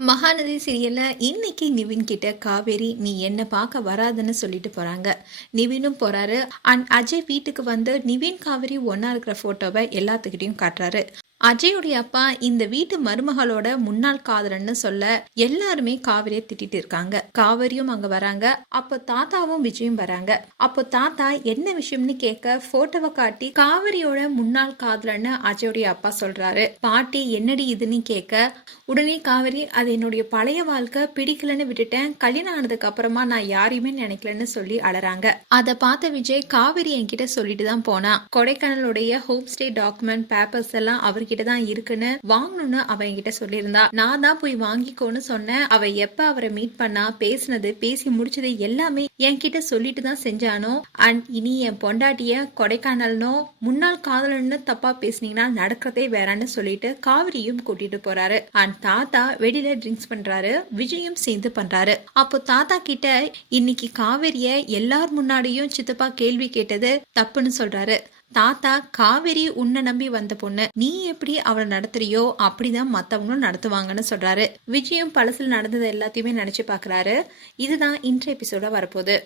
மகாநதி சீரியல்ல இன்னைக்கு நிவின் கிட்ட காவேரி நீ என்ன பார்க்க வராதுன்னு சொல்லிட்டு போறாங்க. நிவினும் போறாரு. அண்ட் அஜய் வீட்டுக்கு வந்து நிவின் காவேரி ஒன்றா இருக்கிற போட்டோவை எல்லாத்துக்கிட்டையும் காட்டுறாரு. அஜயுடைய அப்பா இந்த வீட்டு மருமகளோட முன்னாள் காதலன்னு சொல்ல எல்லாருமே காவிரியை திட்டிட்டு இருக்காங்க. காவிரியும் அங்க வராங்க. அப்போ தாத்தாவும் விஜயும் வராங்க. அப்போ தாத்தா என்ன விஷயம்னு கேட்க போட்டோவை காட்டி காவிரியோட முன்னாள் காதலன்னு அஜயுடைய அப்பா சொல்றாரு. பாட்டி என்னடி இதுன்னு கேட்க உடனே காவிரி அது என்னுடைய பழைய வாழ்க்கை பிடிக்கலன்னு விட்டுட்டேன். கல்யாணம் ஆனதுக்கு அப்புறமா நான் யாரையுமே நினைக்கலன்னு சொல்லி அலறாங்க. அதை பார்த்த விஜய் காவிரி என்கிட்ட சொல்லிட்டு தான் போனா. கொடைக்கானலுடைய ஹோம் ஸ்டே டாக்குமெண்ட் பேப்பர்ஸ் எல்லாம் அவன்கிட்ட தான் இருக்குன்னு வாங்கணும்னு அவன் என்கிட்ட சொல்லியிருந்தா. நான் தான் போய் வாங்கிக்கோன்னு சொன்னேன். அவ எப்ப அவரை மீட் பண்ணா பேசினது பேசி முடிச்சது எல்லாமே என்கிட்ட சொல்லிட்டு தான் செஞ்சானோ? அண்ட் இனி என் பொண்டாட்டிய கொடைக்கானல்னோ முன்னாள் காதலன்னு தப்பா பேசுனீங்கன்னா நடக்கிறதே வேறான்னு சொல்லிட்டு காவிரியும் கூட்டிட்டு போறாரு. அண்ட் தாத்தா வெளியில ட்ரிங்க்ஸ் பண்றாரு விஜயும் சேர்ந்து பண்றாரு. அப்போ தாத்தா கிட்ட இன்னைக்கு காவேரிய எல்லார் முன்னாடியும் சித்தப்பா கேள்வி கேட்டது தப்புன்னு சொல்றாரு. தாத்தா காவேரி உன்னை நம்பி வந்த பொண்ணு நீ எப்படி அவளை நடத்துறியோ அப்படிதான் மத்தவங்களும் நடத்துவாங்கன்னு சொல்றாரு. விஜயம் பழசுல நடந்தது எல்லாத்தையுமே நினைச்சு பாக்குறாரு. இதுதான் இன்றைய எபிசோட வரப்போகுது.